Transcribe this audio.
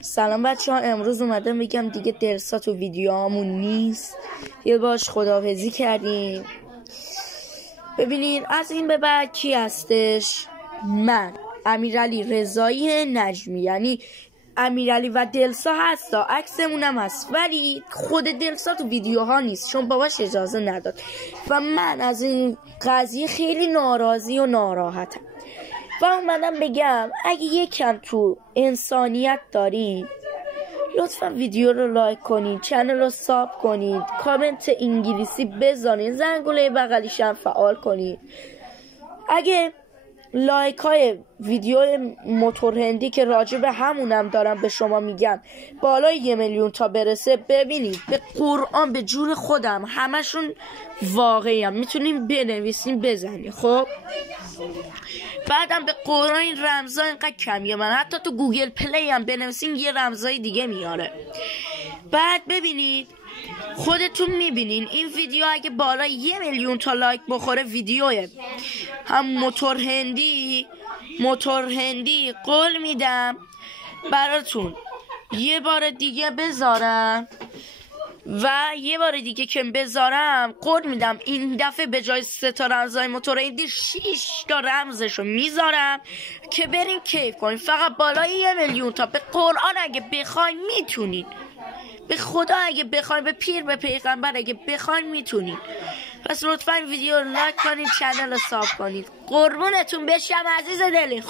سلام بچه ها، امروز اومدم بگم دیگه دلسا تو ویدیوهامون نیست. یه باش خداحافظی کردیم. ببینید از این به بعد کی هستش؟ من امیرعلی رضایی نجمی، یعنی امیرعلی و دلسا هستا، عکسمونم هست، ولی خود دلسا تو ویدیوها نیست چون باباش اجازه نداد و من از این قضیه خیلی ناراضی و ناراحتم و اومدم بگم اگه یکم تو انسانیت دارین لطفا ویدیو رو لایک کنید، چنل رو ساب کنید، کامنت انگلیسی بزنید، زنگوله بغلیش هم فعال کنید. اگه لایک های ویدیو موتور هندی که راجع به همونم دارم به شما میگم بالای 1 میلیون تا برسه، ببینید به قرآن به جون خودم همشون واقعی هم میتونیم بنویسیم بزنیم. خب بعدم به قرآن این رمزا اینقدر کمیه، من حتی تو گوگل پلی هم بنویسین یه رمزای دیگه میاره. بعد ببینید خودتون میبینین این ویدیو اگه بالای 1 میلیون تا لایک بخوره، ویدیوه هم موتور هندی قول میدم براتون یه بار دیگه بذارم و یه بار دیگه که بذارم قول میدم این دفعه به جای 3 تا رمزای موتور هندی 6 تا رمزشو میذارم که برین کیف کنین. فقط بالای 1 میلیون تا به قرآن اگه بخواین میتونین، به خدا اگه بخواین، به پیر به پیغمبر اگه بخواین میتونین. پس لطفا ویدیو رو لایک کنید، چنل رو ساب کنید. قربونتون بشم عزیز دلی.